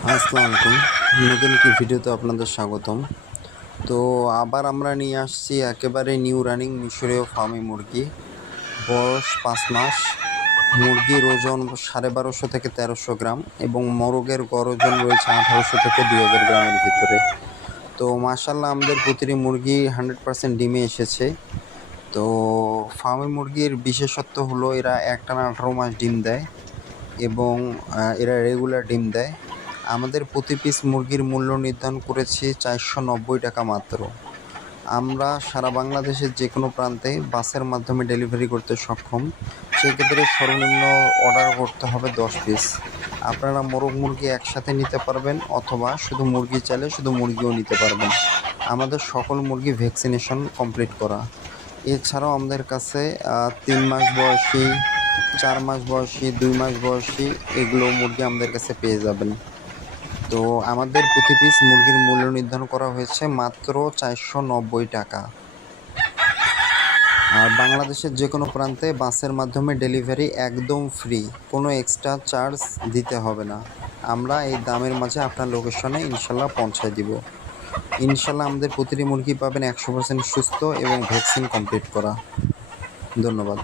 আসসালামু আলাইকুম। নতুন একটি ভিডিওতে আপনাদের স্বাগতম। তো আবার আমরা নিয়ে আসছি একেবারে নিউ রানিং মিশরীয় ফার্মি মুরগি, বয়স ৫ মাস। মুরগির ওজন ১২৫০ থেকে ১৩০০ গ্রাম এবং মোরগের গড় ওজন রয়েছে ১৮০০ থেকে ২০০০ গ্রামের ভিতরে। তো মাশাআল্লাহ আমাদের প্রতিটি মুরগি 100% ডিমে এসেছে। তো ফার্মি মুরগির বিশেষত্ব হলো এরা একটানা ১৮ মাস ডিম দেয় এবং এরা রেগুলার ডিম দেয়। আমাদের প্রতি পিস মুরগির মূল্য নির্ধারণ করেছি ৪৯০ টাকা মাত্র। আমরা সারা বাংলাদেশের যে কোনো প্রান্তে বাসের মাধ্যমে ডেলিভারি করতে সক্ষম। সেক্ষেত্রে সর্বনিম্ন অর্ডার করতে হবে ১০ পিস। আপনারা মোরগ মুরগি একসাথে নিতে পারবেন অথবা শুধু মুরগি চাইলে শুধু মুরগিও নিতে পারবেন। আমাদের সকল মুরগি ভ্যাকসিনেশন কমপ্লিট করা। এছাড়াও আমাদের কাছে ৩ মাস বয়সী, ৪ মাস বয়সী, ২ মাস বয়সী এগুলো মুরগি আমাদের কাছে পেয়ে যাবেন। তো আমাদের প্রতি পিস মুরগির মূল্য নির্ধারণ করা হয়েছে মাত্র ৪৯০ টাকা। আর বাংলাদেশের যে কোনো প্রান্তে বাসের মাধ্যমে ডেলিভারি একদম ফ্রি, কোনো এক্সট্রা চার্জ দিতে হবে না। আমরা এই দামের মাঝে আপনার লোকেশনে ইনশাল্লাহ পৌঁছায় দিব। ইনশাল্লাহ আমাদের প্রতিটি মুরগি পাবেন ১০০% সুস্থ এবং ভ্যাকসিন কমপ্লিট করা। ধন্যবাদ।